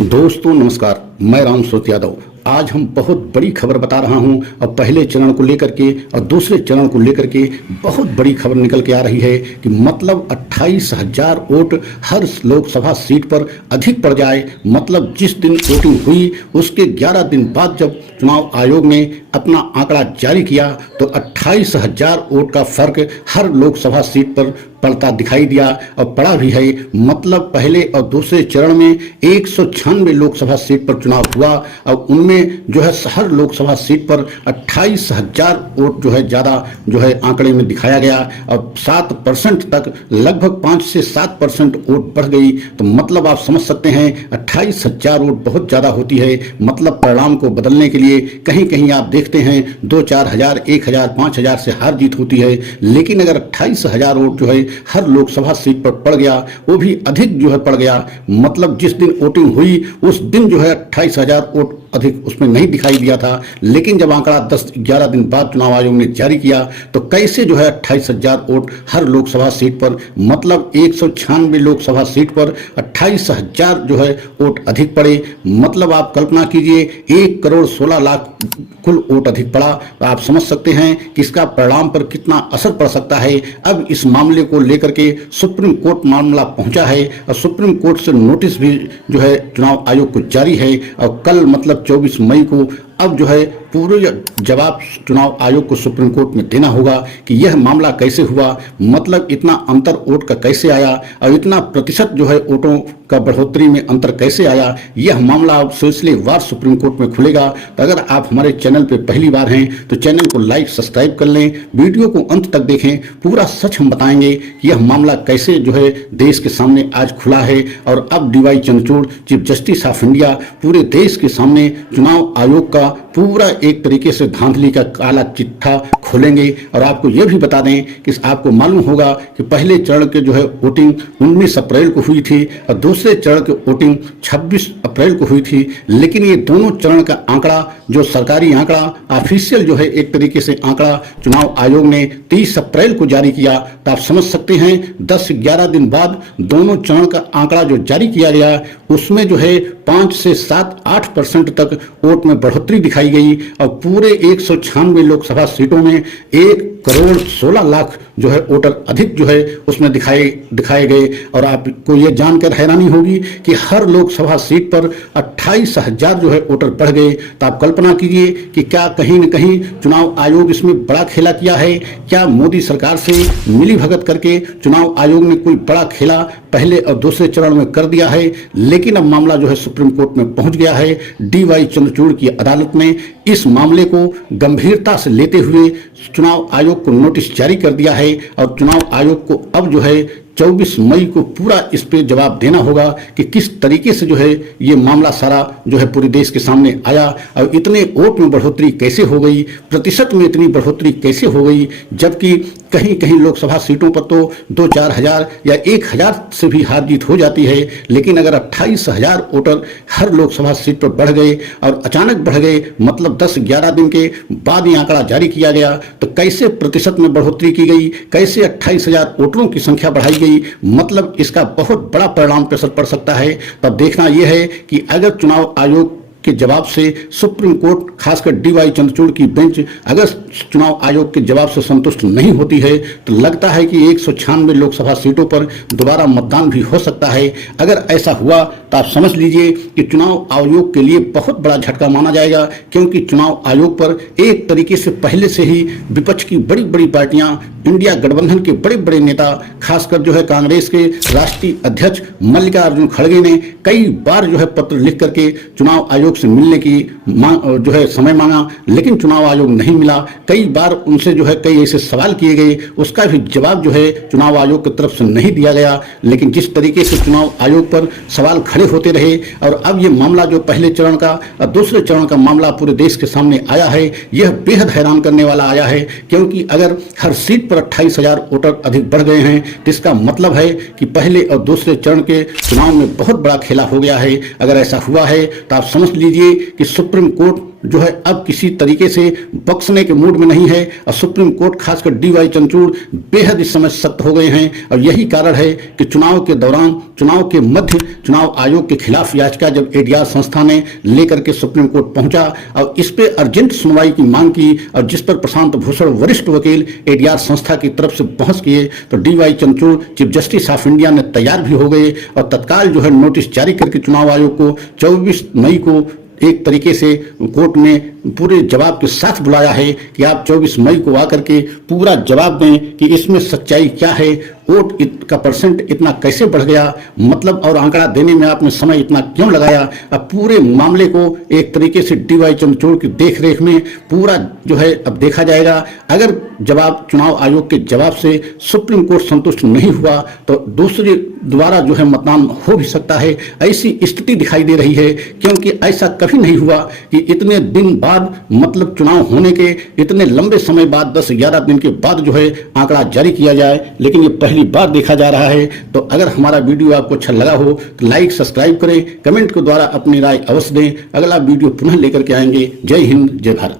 दोस्तों नमस्कार, मैं राम सूरत यादव। आज हम बहुत बड़ी खबर बता रहा हूं और पहले चरण को लेकर के और दूसरे चरण को लेकर के बहुत बड़ी खबर निकल के आ रही है कि मतलब 28,000 वोट हर लोकसभा सीट पर अधिक पड़ जाए। मतलब जिस दिन वोटिंग हुई उसके 11 दिन बाद जब चुनाव आयोग ने अपना आंकड़ा जारी किया तो 28,000 वोट का फर्क हर लोकसभा सीट पर पड़ता दिखाई दिया और पड़ा भी है। मतलब पहले और दूसरे चरण में 196 लोकसभा सीट पर चुनाव हुआ और उनमें जो है हर लोकसभा सीट पर 28,000 वोट जो है ज़्यादा जो है आंकड़े में दिखाया गया और 7% तक लगभग 5 से 7% वोट बढ़ गई। तो मतलब आप समझ सकते हैं 28,000 वोट बहुत ज़्यादा होती है। मतलब परिणाम को बदलने के लिए कहीं कहीं आप देखते हैं 2-4 हज़ार, 1,000, 5,000 से हार जीत होती है, लेकिन अगर 28,000 वोट जो है हर लोकसभा सीट पर पड़ गया, वो भी अधिक जो है पड़ गया। मतलब जिस दिन वोटिंग हुई उस दिन जो है 28,000 वोट अधिक उसमें नहीं दिखाई दिया था, लेकिन जब आंकड़ा 10-11 दिन बाद चुनाव आयोग ने जारी किया तो कैसे जो है 28,000 वोट हर लोकसभा सीट पर, मतलब 196 लोकसभा सीट पर 28,000 जो है वोट अधिक पड़े। मतलब आप कल्पना कीजिए 1 करोड़ 16 लाख कुल वोट अधिक पड़ा। तो आप समझ सकते हैं कि इसका परिणाम पर कितना असर पड़ सकता है। अब इस मामले को लेकर के सुप्रीम कोर्ट मामला पहुंचा है और सुप्रीम कोर्ट से नोटिस भी जो है चुनाव आयोग को जारी है और कल मतलब 24 मई को अब जो है पूरे जवाब चुनाव आयोग को सुप्रीम कोर्ट में देना होगा कि यह मामला कैसे हुआ, मतलब इतना अंतर वोट का कैसे आया और इतना प्रतिशत जो है वोटों का बढ़ोतरी में अंतर कैसे आया। यह मामला अब सिलसिलेवार सुप्रीम कोर्ट में खुलेगा। तो अगर आप हमारे चैनल पे पहली बार हैं तो चैनल को लाइक सब्सक्राइब कर लें, वीडियो को अंत तक देखें। पूरा सच हम बताएंगे कि यह मामला कैसे जो है देश के सामने आज खुला है और अब DY Chandrachud chief justice of India पूरे देश के सामने चुनाव आयोग का पूरा एक तरीके से धांधली का काला चिट्ठा खोलेंगे। और आपको यह भी बता दें कि आपको मालूम होगा कि पहले चरण के जो है वोटिंग 19 अप्रैल को हुई थी और दूसरे चरण की वोटिंग 26 अप्रैल को हुई थी, लेकिन ये दोनों चरण का आंकड़ा जो सरकारी आंकड़ा ऑफिशियल जो है एक तरीके से आंकड़ा चुनाव आयोग ने 30 अप्रैल को जारी किया। तो आप समझ सकते हैं 10-11 दिन बाद दोनों चरण का आंकड़ा जो जारी किया गया उसमें जो है 5 से 7-8% तक वोट में बढ़ोतरी दिखाई गई और पूरे 196 लोकसभा सीटों में 1 करोड़ 16 लाख जो है वोटर अधिक जो है उसमें दिखाए गए। और आपको ये जानकर हैरानी होगी कि हर लोकसभा सीट पर 28,000 जो है वोटर बढ़ गए। तो आप कल्पना कीजिए कि क्या कहीं न कहीं चुनाव आयोग इसमें बड़ा खेला किया है। क्या मोदी सरकार से मिली भगत करके चुनाव आयोग ने कोई बड़ा खेला पहले और दूसरे चरण में कर दिया है। लेकिन अब मामला जो है सुप्रीम कोर्ट में पहुंच गया है। DY चंद्रचूड़ की अदालत ने इस मामले को गंभीरता से लेते हुए चुनाव आयोग को नोटिस जारी कर दिया है और चुनाव आयोग को अब जो है 24 मई को पूरा इस पे जवाब देना होगा कि किस तरीके से जो है ये मामला सारा जो है पूरे देश के सामने आया और इतने वोट में बढ़ोतरी कैसे हो गई, प्रतिशत में इतनी बढ़ोतरी कैसे हो गई, जबकि कहीं कहीं लोकसभा सीटों पर तो 2-4 हज़ार या 1,000 से भी हार जीत हो जाती है। लेकिन अगर 28,000 वोटर हर लोकसभा सीट पर बढ़ गए और अचानक बढ़ गए, मतलब 10-11 दिन के बाद ये आंकड़ा जारी किया गया, तो कैसे प्रतिशत में बढ़ोतरी की गई, कैसे 28,000 वोटरों की संख्या बढ़ाई गई। मतलब इसका बहुत बड़ा परिणाम पे असर पड़ सकता है। तब देखना यह है कि अगर चुनाव आयोग के जवाब से सुप्रीम कोर्ट खासकर DY चंद्रचूड़ की बेंच अगर चुनाव आयोग के जवाब से संतुष्ट नहीं होती है तो लगता है कि 196 लोकसभा सीटों पर दोबारा मतदान भी हो सकता है। अगर ऐसा हुआ तो आप समझ लीजिए कि चुनाव आयोग के लिए बहुत बड़ा झटका माना जाएगा, क्योंकि चुनाव आयोग पर एक तरीके से पहले से ही विपक्ष की बड़ी बड़ी पार्टियां, इंडिया गठबंधन के बड़े बड़े नेता, खासकर जो है कांग्रेस के राष्ट्रीय अध्यक्ष मल्लिकार्जुन खड़गे ने कई बार जो है पत्र लिख करके चुनाव आयोग से मिलने की जो है समय मांगा, लेकिन चुनाव आयोग नहीं मिला। कई बार उनसे जो है कई ऐसे सवाल किए गए, उसका भी जवाब जो है चुनाव आयोग की तरफ से नहीं दिया गया। लेकिन जिस तरीके से चुनाव आयोग पर सवाल खड़े होते रहे और अब ये मामला जो पहले चरण का और दूसरे चरण का मामला पूरे देश के सामने आया है, यह बेहद हैरान करने वाला आया है। क्योंकि अगर हर सीट पर 28,000 वोटर अधिक बढ़ गए हैं तो इसका मतलब है कि पहले और दूसरे चरण के चुनाव में बहुत बड़ा खेला हो गया है। अगर ऐसा हुआ है तो आप समझ लीजिए कि सुप्रीम कोर्ट जो है अब किसी तरीके से बख्शने के मूड में नहीं है और सुप्रीम कोर्ट खासकर डीवाई चंद्रचूड़ बेहद इस समय सख्त हो गए हैं और यही कारण है कि चुनाव के दौरान, चुनाव के मध्य चुनाव आयोग के खिलाफ याचिका जब एडीआर संस्था ने लेकर के सुप्रीम कोर्ट पहुंचा और इस पे अर्जेंट सुनवाई की मांग की और जिस पर प्रशांत भूषण वरिष्ठ वकील एडीआर संस्था की तरफ से बहस किए तो DY Chandrachud chief justice of India ने तैयार भी हो गए और तत्काल जो है नोटिस जारी करके चुनाव आयोग को 24 मई को एक तरीके से कोर्ट ने पूरे जवाब के साथ बुलाया है कि आप 24 मई को आकर के पूरा जवाब दें कि इसमें सच्चाई क्या है, वोट का परसेंट इतना कैसे बढ़ गया, मतलब और आंकड़ा देने में आपने समय इतना क्यों लगाया। अब पूरे मामले को एक तरीके से डीवाई चंद्रचूड़ की देखरेख में पूरा जो है अब देखा जाएगा। अगर जवाब चुनाव आयोग के जवाब से सुप्रीम कोर्ट संतुष्ट नहीं हुआ तो दूसरे द्वारा जो है मतदान हो भी सकता है, ऐसी स्थिति दिखाई दे रही है क्योंकि ऐसा कभी नहीं हुआ कि इतने दिन बाद मतलब चुनाव होने के इतने लंबे समय बाद 10-11 दिन के बाद जो है आंकड़ा जारी किया जाए, लेकिन ये पहली बार देखा जा रहा है। तो अगर हमारा वीडियो आपको अच्छा लगा हो तो लाइक सब्सक्राइब करें, कमेंट के द्वारा अपनी राय अवश्य दें। अगला वीडियो पुनः लेकर के आएंगे। जय हिंद, जय भारत।